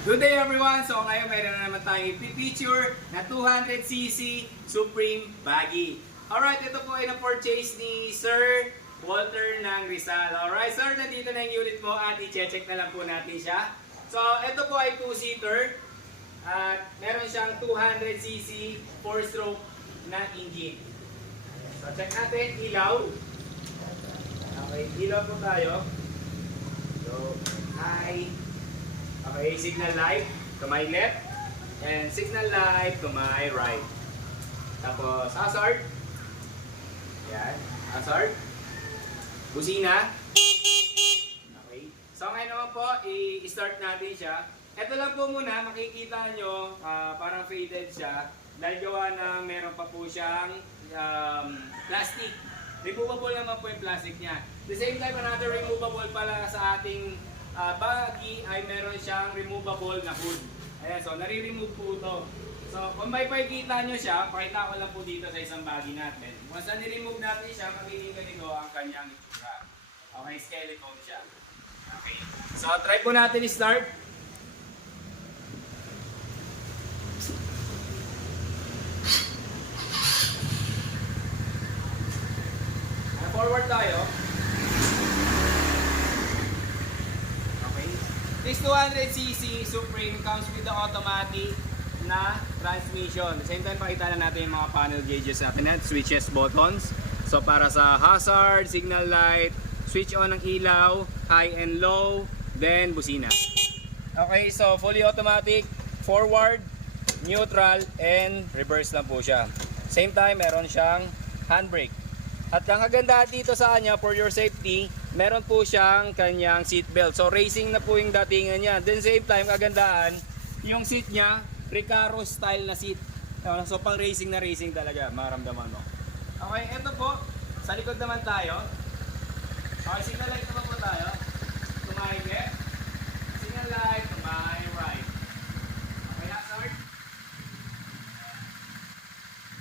Good day everyone! So ngayon mayroon na naman tayong ipipicture na 200cc Supreme Baggy. Alright, ito po ay na-purchase ni Sir Walter ng Rizal. Alright, sir, nandito na yung unit mo at i-check na lang po natin siya. So, ito po ay 2-seater at meron siyang 200cc 4-stroke na engine. So, check natin, ilaw. Okay, ilaw po tayo. So, high. Okay, signal light to my left and signal light to my right. Tapos hazard. Yan, hazard. Busina. Okay. So ngayon naman po, i-start natin siya. Ito lang po muna, makikita nyo parang faded siya dahil gawa na meron pa po siyang plastic. Removable naman po yung plastic niya. The same time, another removable pala sa ating Baggy ay meron siyang removable na hood. Ayan, so nare-remove po ito. So kung may pakikita nyo siya, pakita ko lang po dito sa isang baggy natin. Once na ni-remove natin siya, magiging ganito ang kanyang itsura. Okay, skeleton siya. Okay. So try po natin i-start. Forward tayo. This 200cc Supreme comes with the automatic na transmission. At the same time, pakita lang natin yung mga panel gauges natin at switches, buttons. So para sa hazard, signal light, switch on ng ilaw, high and low, then busina. Okay, so fully automatic, forward, neutral, and reverse lang po siya. Same time, meron siyang handbrake. At ang kagandahan dito sa kanya, for your safety, meron po siyang kanyang seat belt. So racing na po yung datingan niya. Then same time, kagandahan, yung seat niya, Recaro style na seat. So pang racing na racing talaga, maramdaman mo. Okay, eto po, sa likod naman tayo. Okay, signal light naman po tayo. To my left. Signal light to my right. Okay, hazard.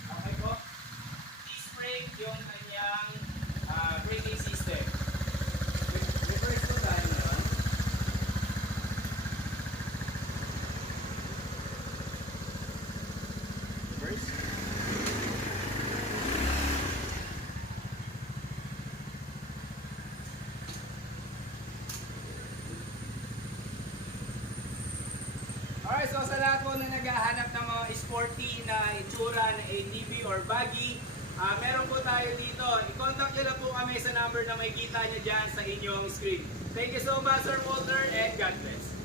Okay po. Disc brake yung kanyang braking system. Reverse po tayo ngayon. Reverse. Alright, so sa lahat po na naghahanap ng mga sporty na itsura na ATV or baggy, meron po tayo dito. I-contact nyo lang po kami sa number na may kita nyo dyan sa inyong screen. Thank you so much, Sir Walter, and God bless.